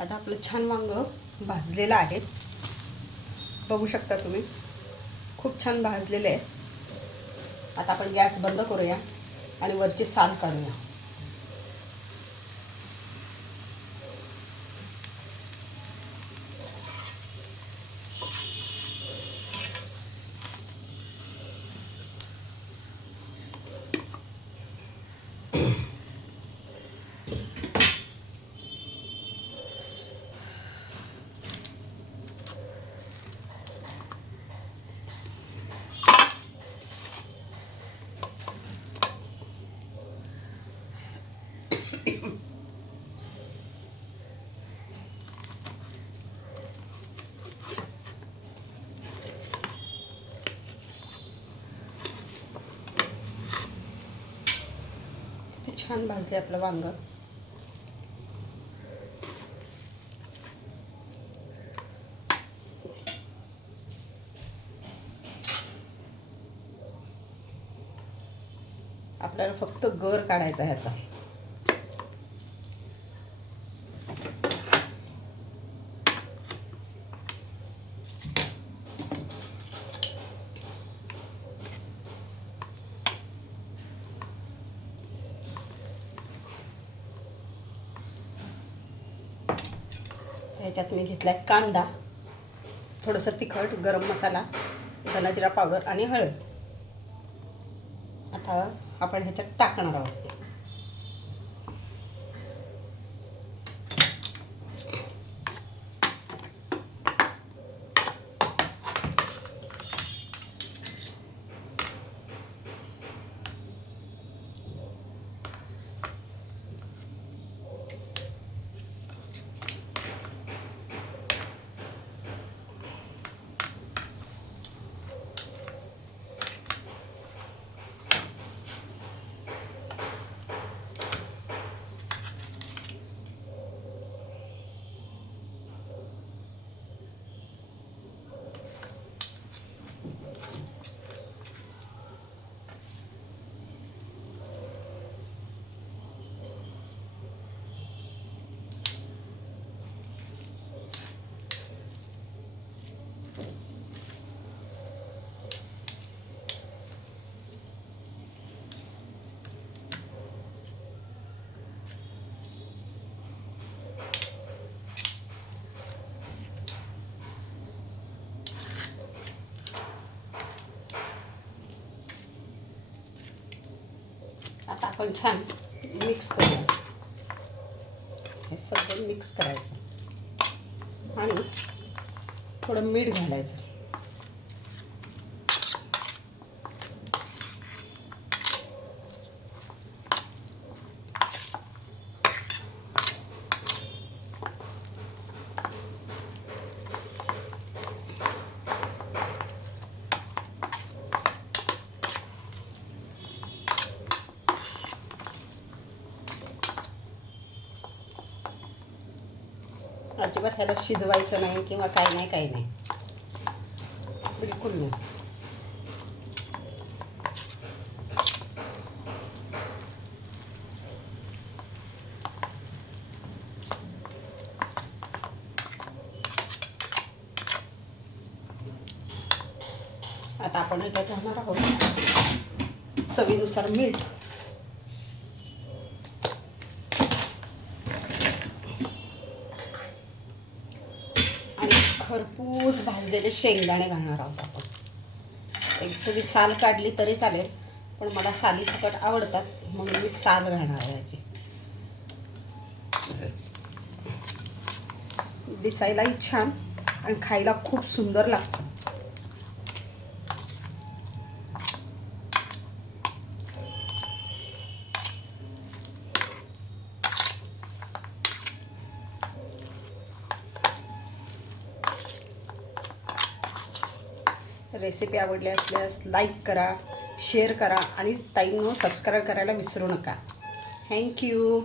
आता आपलं छान वांग भाजलेलं आहे. बघू शकता तुम्ही. खूप छान भाजलेलं आहे. आता आपण गॅस बंद करूया आणि वरची साल काढूया. छान भाजले आपलं वांग. आपल्याला फक्त गर काढायचा ह्याचा. ह्याच्यात मी घेतला आहे कांदा. थोडंसं तिखट गरम मसाला धनाजिरा पावडर आणि हळद. आता आपण ह्याच्यात टाकणार आहोत आता आपण छान. मिक्स करूया. हे सगळं मिक्स करायचं. आणि थोडं मीठ घालायचं. अजिबात ह्याला शिजवायचं नाही किंवा काही नाही काही नाही. बिलकुल नाही. आता आपण ह्याच्यात घालणार आहोत. चवीनुसार मीठ आणि खरपूस भाजलेले शेंगदाणे घालणार आहोत आपण. एक तुम्ही साल काढली तरी चालेल पण मला साली सकट आवडतात म्हणून मी साल घालणार आहे याची. दिसायलाही छान आणि खायला खूप सुंदर लागतं. रेसिपी आवडली असल्यास लाईक करा शेअर करा आणि ताईंनो सबस्क्राईब करायला विसरू नका. थँक्यू